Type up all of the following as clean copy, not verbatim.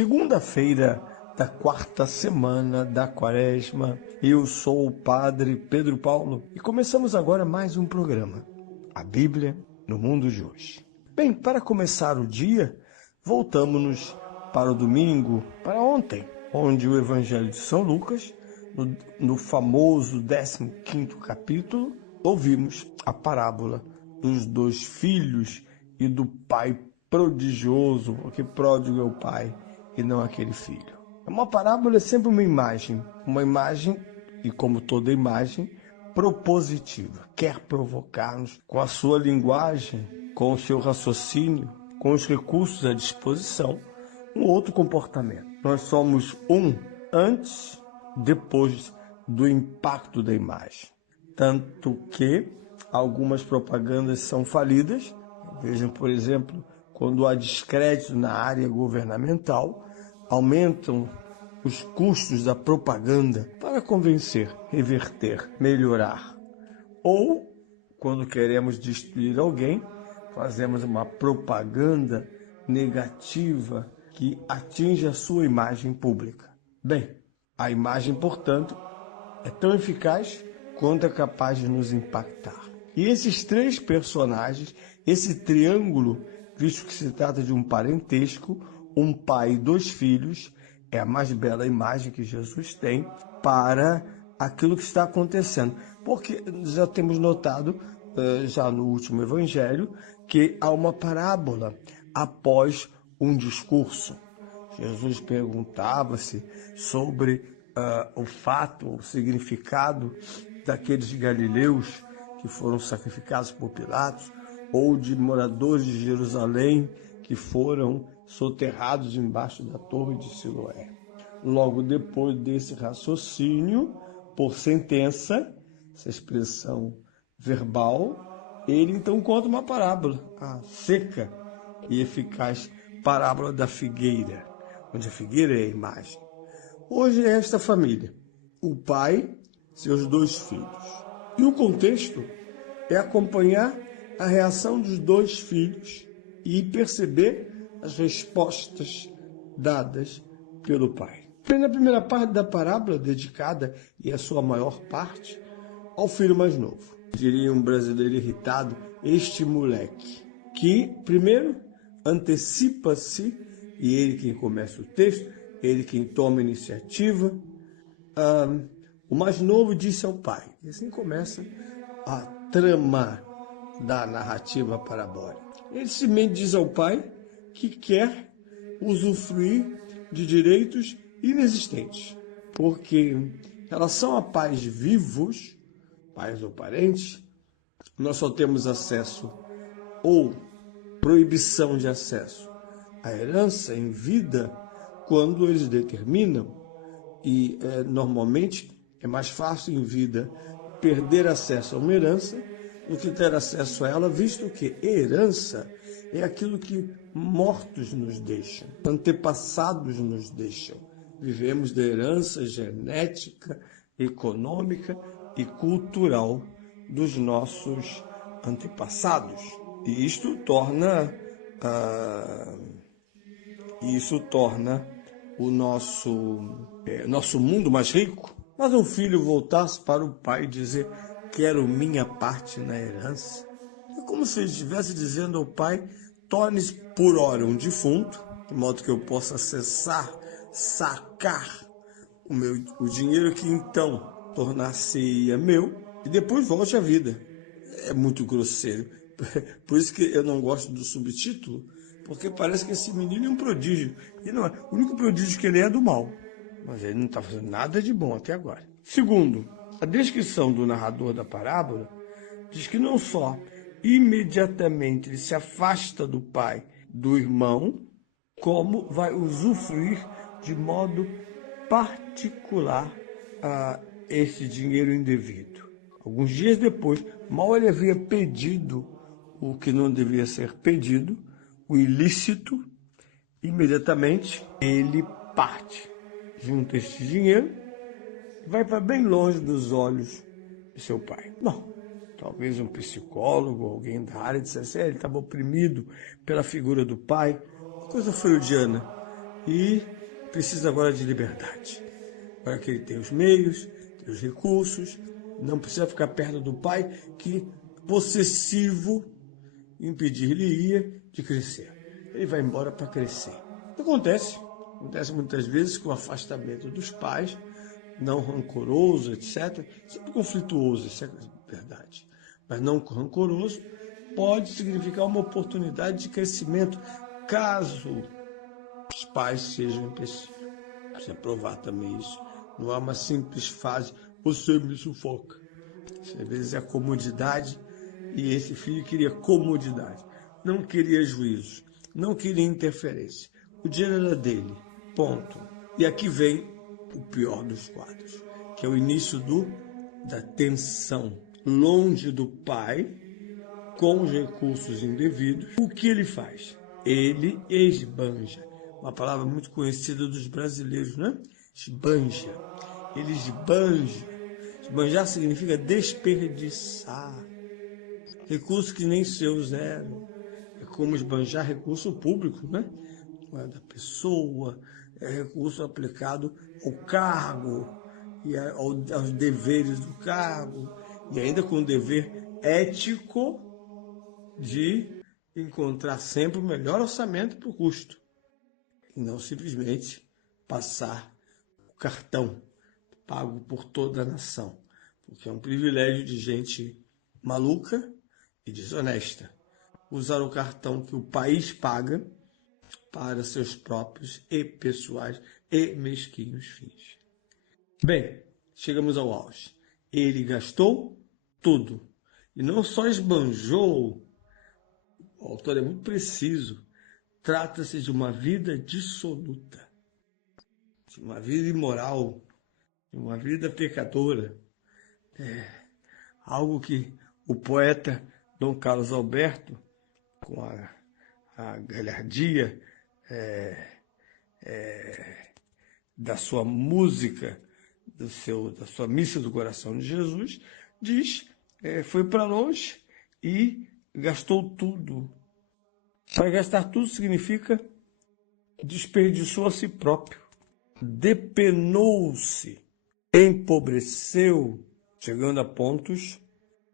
Segunda-feira da quarta semana da Quaresma. Eu sou o Padre Pedro Paulo e começamos agora mais um programa, a Bíblia no Mundo de Hoje. Bem, para começar o dia, voltamos-nos para o domingo, para ontem, onde o Evangelho de São Lucas, no famoso 15º capítulo, ouvimos a parábola dos dois filhos e do pai prodigioso, porque pródigo é o pai e não aquele filho. Uma parábola é sempre uma imagem, e como toda imagem, propositiva. Quer provocar-nos com a sua linguagem, com o seu raciocínio, com os recursos à disposição, um outro comportamento. Nós somos antes, depois do impacto da imagem. Tanto que algumas propagandas são falidas. Vejam, por exemplo, quando há descrédito na área governamental, aumentam os custos da propaganda para convencer, reverter, melhorar. Ou, quando queremos destruir alguém, fazemos uma propaganda negativa que atinge a sua imagem pública. Bem, a imagem, portanto, é tão eficaz quanto é capaz de nos impactar. E esses três personagens, esse triângulo, visto que se trata de um parentesco, um pai e dois filhos, é a mais bela imagem que Jesus tem para aquilo que está acontecendo. Porque já temos notado, já no último evangelho, que há uma parábola após um discurso. Jesus perguntava-se sobre o fato, o significado daqueles galileus que foram sacrificados por Pilatos, ou de moradores de Jerusalém que foram soterrados embaixo da torre de Siloé. Logo depois desse raciocínio, por sentença, essa expressão verbal, ele então conta uma parábola, a seca e eficaz parábola da figueira, onde a figueira é a imagem. Hoje é esta família, o pai, seus dois filhos. E o contexto é acompanhar a reação dos dois filhos e perceber as respostas dadas pelo pai. Na primeira parte da parábola, dedicada, e a sua maior parte, ao filho mais novo. Diria um brasileiro irritado, este moleque, que primeiro antecipa-se, e ele quem começa o texto, ele quem toma a iniciativa. O mais novo disse ao pai. E assim começa a trama da narrativa parabólica. Ele simplesmente diz ao pai que quer usufruir de direitos inexistentes, porque em relação a pais vivos, pais ou parentes, nós só temos acesso ou proibição de acesso à herança em vida quando eles determinam, e normalmente é mais fácil em vida perder acesso a uma herança do que ter acesso a ela, visto que herança é aquilo que mortos nos deixam, antepassados nos deixam. Vivemos da herança genética, econômica e cultural dos nossos antepassados. E isto torna o nosso mundo mais rico. Mas um filho voltasse para o pai e dizer: quero minha parte na herança. É como se ele estivesse dizendo ao pai: torne-se por hora um defunto, de modo que eu possa sacar o dinheiro que então tornar-se-ia meu, e depois volte à vida. É muito grosseiro. Por isso que eu não gosto do subtítulo, porque parece que esse menino é um prodígio. E não é. O único prodígio que ele é do mal. Mas ele não está fazendo nada de bom até agora. Segundo, a descrição do narrador da parábola diz que não só imediatamente ele se afasta do pai, do irmão, como vai usufruir de modo particular esse dinheiro indevido. Alguns dias depois, mal ele havia pedido o que não devia ser pedido, o ilícito, imediatamente ele parte, junta este dinheiro e vai para bem longe dos olhos de seu pai. Bom, talvez um psicólogo, alguém da área dissesse: ele estava oprimido pela figura do pai, uma coisa freudiana. e precisa agora de liberdade. Para que ele tenha os meios, tenha os recursos, não precisa ficar perto do pai que, possessivo, impedir-lhe de crescer. Ele vai embora para crescer. Acontece muitas vezes que o afastamento dos pais, não rancoroso, etc., sempre conflituoso, isso é verdade, mas não rancoroso, pode significar uma oportunidade de crescimento, caso os pais sejam empecilho. Precisa provar também isso. Não há uma simples fase, você me sufoca. Às vezes é a comodidade, e esse filho queria comodidade. Não queria juízo, não queria interferência. O dinheiro era dele, ponto. E aqui vem o pior dos quadros, que é o início da tensão. Longe do pai, com os recursos indevidos, o que ele faz? Ele esbanja. Uma palavra muito conhecida dos brasileiros, né? Esbanja. Ele esbanja. Esbanjar significa desperdiçar. Recursos que nem seus eram. É como esbanjar recurso público, né? Da pessoa, é recurso aplicado ao cargo e aos deveres do cargo, e ainda com o dever ético de encontrar sempre o melhor orçamento por custo, e não simplesmente passar o cartão pago por toda a nação, porque é um privilégio de gente maluca e desonesta usar o cartão que o país paga para seus próprios e pessoais e mesquinhos fins. Bem, chegamos ao auge. Ele gastou tudo. E não só esbanjou, o autor é muito preciso, trata-se de uma vida dissoluta, de uma vida imoral, de uma vida pecadora. Algo que o poeta Dom Carlos Alberto, com a galhardia da sua música, da sua missa do coração de Jesus, diz, foi para longe e gastou tudo. Para gastar tudo significa desperdiçou a si próprio, depenou-se, empobreceu, chegando a pontos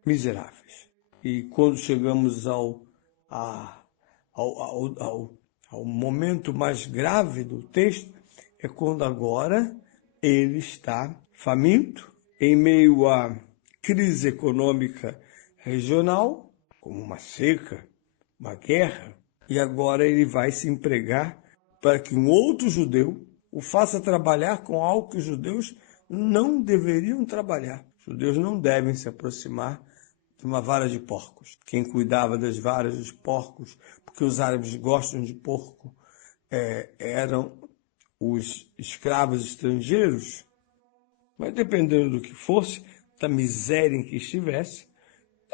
miseráveis. E quando chegamos ao momento mais grave do texto, é quando agora ele está faminto, em meio à crise econômica regional, como uma seca, uma guerra, e agora ele vai se empregar para que um outro judeu o faça trabalhar com algo que os judeus não deveriam trabalhar. Os judeus não devem se aproximar de uma vara de porcos. Quem cuidava das varas dos porcos, porque os árabes gostam de porco, eram os escravos estrangeiros, mas dependendo do que fosse, da miséria em que estivesse,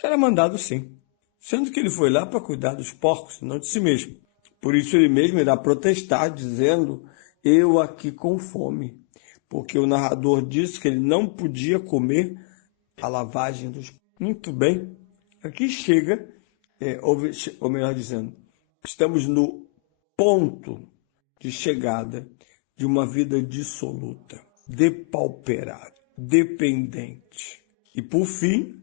era mandado sim. Sendo que ele foi lá para cuidar dos porcos, não de si mesmo. Por isso ele mesmo irá protestar, dizendo, eu aqui com fome. Porque o narrador disse que ele não podia comer a lavagem dos porcos. Muito bem, aqui chega, ou melhor dizendo, estamos no ponto de chegada de uma vida dissoluta, depauperada, dependente. E por fim,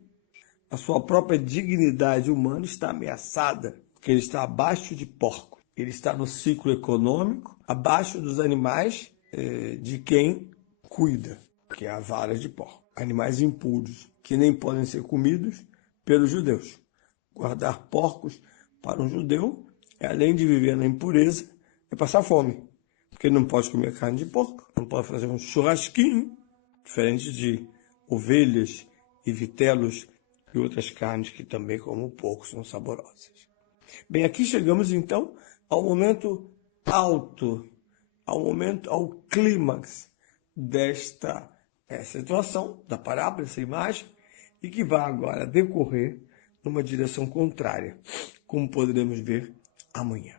a sua própria dignidade humana está ameaçada, porque ele está abaixo de porco. Ele está no ciclo econômico, abaixo dos animais de quem cuida, que é a vara de porco. Animais impuros, que nem podem ser comidos pelos judeus. Guardar porcos para um judeu, além de viver na impureza, é passar fome. Porque não pode comer carne de porco, não pode fazer um churrasquinho, diferente de ovelhas e vitelos e outras carnes que também, como porco, são saborosas. Bem, aqui chegamos então ao momento alto, ao clímax desta situação, da parábola, essa imagem, e que vai agora decorrer numa direção contrária, como poderemos ver amanhã.